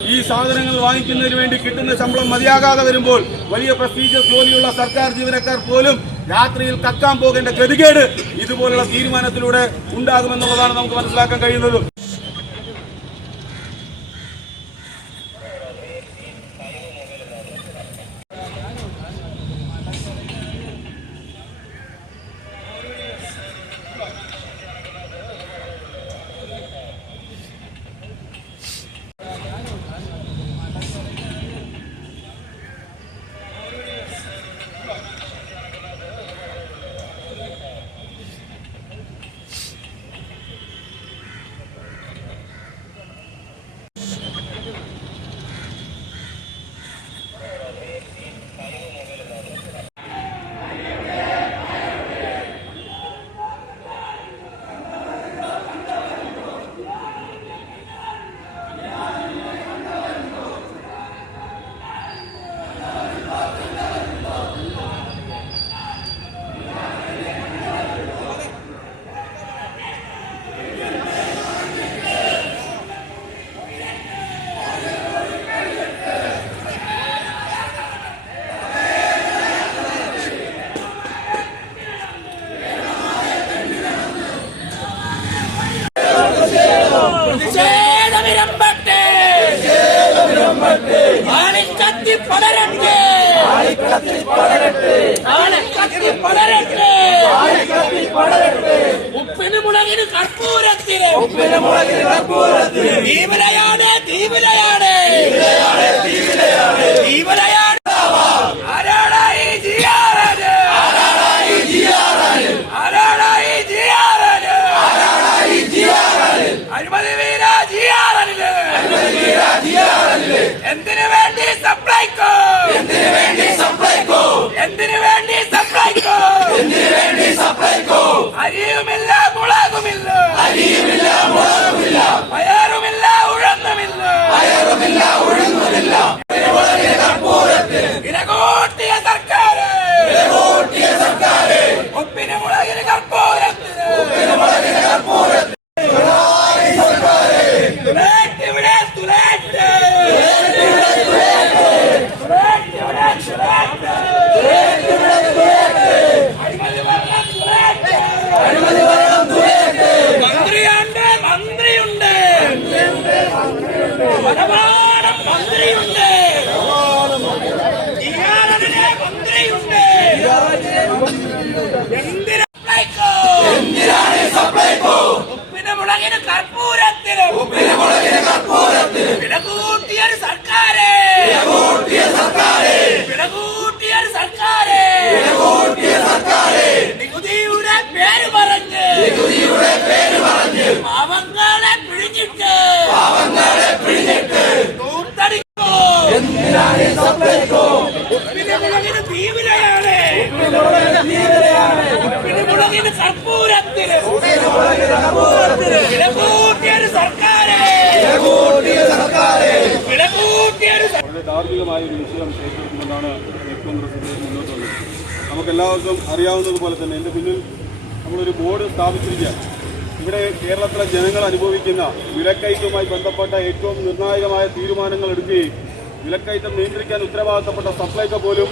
ഈ സാധനങ്ങൾ വാങ്ങിക്കുന്നതിന് വേണ്ടി കിട്ടുന്ന ശമ്പളം മതിയാകാതെ വരുമ്പോൾ വലിയ പ്രസ്റ്റീജിയസ് ജോലിയുള്ള സർക്കാർ ജീവനക്കാർ പോലും രാത്രിയിൽ കക്കാൻ പോകേണ്ട ഗതികേട് ഇതുപോലുള്ള തീരുമാനത്തിലൂടെ ഉണ്ടാകുമെന്നുള്ളതാണ് നമുക്ക് മനസ്സിലാക്കാൻ കഴിയുന്നത്. ഉപ്പിന് മുളകിന് കർപ്പൂരത്തിന് തീവലയാണ് തീവലയാണ് തീവലയാണ്. ആരാടായി ജിയാറന് ആരാടായി ജിയാറന് അഴിമതി വീര ജിയാറന് എന്തിനു വേണ്ടി സപ്ലൈകോ എന്തിനു വേണ്ടി സപ്ലൈകോ അരിയുമില്ല മുളകുമില്ല പയറുമില്ല ഉഴുന്നുമില്ല വിലകൂട്ടിയ സർക്കാർ ഉപ്പിന് മുളകിന് കർപ്പൂരത്തിന് ഇവിടെ മന്ത്രിയുണ്ട് എന്തിനാണ് സപ്ലൈകോ ഉപ്പിന് മുളകിന് കർപ്പൂരത്തിന് വില കൂട്ടിയൊരു സർക്കാരെ നികുതിയുടെ പേര് പറഞ്ഞ് പാവങ്ങളെ പിഴിഞ്ഞിട്ട് തൂത്തടിക്കോ. ഉപ്പിന് മുളകിന് തീവ്രയാണ് ഉപ്പിന് മുളകിന് കർപ്പൂരത്തിന് വില കൂട്ടിയൊരു സർക്കാരെ വളരെ ധാർമ്മികമായ ഒരു വിഷയം ഏറ്റെടുത്തുകൊണ്ടാണ് കോൺഗ്രസ് മുന്നോട്ട് വന്നത്. നമുക്കെല്ലാവർക്കും അറിയാവുന്നതുപോലെ തന്നെ എൻ്റെ പിന്നിൽ നമ്മളൊരു ബോർഡ് സ്ഥാപിച്ചിരിക്കുകയാണ്. ഇവിടെ കേരളത്തിലെ ജനങ്ങൾ അനുഭവിക്കുന്ന വിലക്കയറ്റവുമായി ബന്ധപ്പെട്ട ഏറ്റവും നിർണായകമായ തീരുമാനങ്ങൾ എടുക്കുകയും വിലക്കയറ്റം നിയന്ത്രിക്കാൻ ഉത്തരവാദിത്തപ്പെട്ട സപ്ലൈകോ പോലും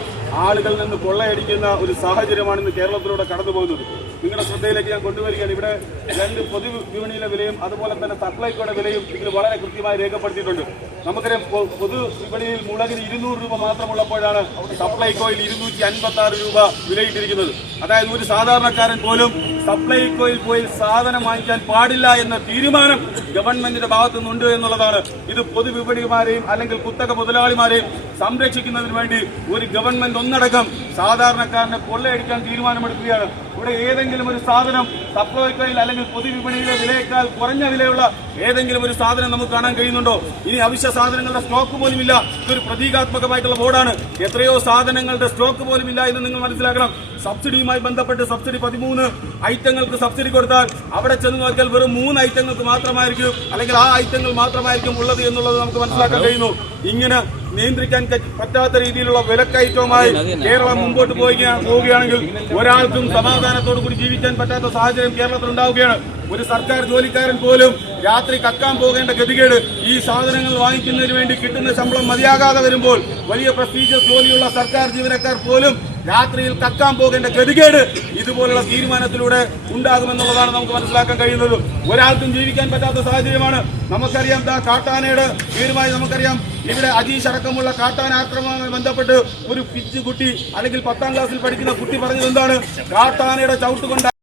ആളുകളിൽ നിന്ന് കൊള്ളയടിക്കുന്ന ഒരു സാഹചര്യമാണ് ഇന്ന് കേരളത്തിലൂടെ കടന്നു പോകുന്നത്. നിങ്ങളുടെ ശ്രദ്ധയിലേക്ക് ഞാൻ കൊണ്ടുവരികയാണ്. ഇവിടെ രണ്ട് പൊതു വിപണിയിലെ വിലയും അതുപോലെ തന്നെ സപ്ലൈകോയുടെ വിലയും ഇതിൽ വളരെ കൃത്യമായി രേഖപ്പെടുത്തിയിട്ടുണ്ട്. നമുക്കറിയാം, പൊതു വിപണിയിൽ മുളകിന് 200 രൂപ മാത്രമുള്ളപ്പോഴാണ് സപ്ലൈകോയിൽ 256 രൂപ വിലയിട്ടിരിക്കുന്നത്. അതായത് ഒരു സാധാരണക്കാരൻ പോലും സപ്ലൈകോയിൽ പോയി സാധനം വാങ്ങിക്കാൻ പാടില്ല എന്ന തീരുമാനം ഗവൺമെന്റിന്റെ ഭാഗത്തു നിന്നുണ്ട് എന്നുള്ളതാണ്. ഇത് പൊതുവിപണിമാരെയും അല്ലെങ്കിൽ കുത്തക മുതലാളിമാരെയും സംരക്ഷിക്കുന്നതിന് വേണ്ടി ഒരു ഗവൺമെന്റ് ഒന്നടക്കം സാധാരണക്കാരനെ കൊള്ളയടിക്കാൻ തീരുമാനമെടുക്കുകയാണ്. ഇവിടെ ഏതെങ്കിലും ഒരു സാധനം സപ്ലൈകോയിൽ അല്ലെങ്കിൽ പൊതുവിപണിയിലെ വിലയേക്കാൾ കുറഞ്ഞ വിലയുള്ള ഏതെങ്കിലും ഒരു സാധനം നമുക്ക് കാണാൻ കഴിയുന്നുണ്ടോ? ഇനി അവശ്യ സാധനങ്ങളുടെ സ്റ്റോക്ക് പോലും ഇല്ല. ഇതൊരു പ്രതീകാത്മകമായിട്ടുള്ള ബോർഡാണ്. എത്രയോ സാധനങ്ങളുടെ സ്റ്റോക്ക് പോലും ഇല്ല എന്ന് നിങ്ങൾ മനസ്സിലാക്കണം. സബ്സിഡിയുമായി ബന്ധപ്പെട്ട് സബ്സിഡി 13 ഐറ്റങ്ങൾക്ക് സബ്സിഡി കൊടുത്താൽ അവിടെ ചെന്ന് നോക്കിയാൽ വെറും 3 ഐറ്റങ്ങൾക്ക് മാത്രമായിരിക്കും അല്ലെങ്കിൽ ആ ഐറ്റങ്ങൾ മാത്രമായിരിക്കും ഉള്ളത് എന്നുള്ളത് നമുക്ക് മനസ്സിലാക്കാൻ കഴിയുന്നു. ഇങ്ങനെ നിയന്ത്രിക്കാൻ പറ്റാത്ത രീതിയിലുള്ള വിലക്കയറ്റവുമായി കേരളം മുമ്പോട്ട് പോവുകയാണെങ്കിൽ ഒരാൾക്കും സമാധാനത്തോടു കൂടി ജീവിക്കാൻ പറ്റാത്ത സാഹചര്യം കേരളത്തിൽ ഉണ്ടാവുകയാണ്. ഒരു സർക്കാർ ജോലിക്കാരൻ പോലും രാത്രി കക്കാൻ പോകേണ്ട ഗതികേട്. ഈ സാധനങ്ങൾ വാങ്ങിക്കുന്നതിന് വേണ്ടി കിട്ടുന്ന ശമ്പളം മതിയാകാതെ വരുമ്പോൾ വലിയ പ്രസ്റ്റീജിയസ് ജോലിയുള്ള സർക്കാർ ജീവനക്കാർ പോലും രാത്രിയിൽ കക്കാൻ പോകേണ്ട ഗതികേട് ഇതുപോലുള്ള തീരുമാനത്തിലൂടെ ഉണ്ടാകുമെന്നുള്ളതാണ് നമുക്ക് മനസ്സിലാക്കാൻ കഴിയുന്നത്. ഒരാൾക്കും ജീവിക്കാൻ പറ്റാത്ത സാഹചര്യമാണ്. നമുക്കറിയാം കാട്ടാനയുടെ പേരുമായി നമുക്കറിയാം ഇവിടെ അജീഷ് അടക്കമുള്ള കാട്ടാന ആക്രമണവുമായി ബന്ധപ്പെട്ട് ഒരു പിച്ചു കുട്ടി അല്ലെങ്കിൽ 10ാം ക്ലാസ്സിൽ പഠിക്കുന്ന കുട്ടി പറഞ്ഞത് എന്താണ്? കാട്ടാനയുടെ ചവിട്ടുകൊണ്ട്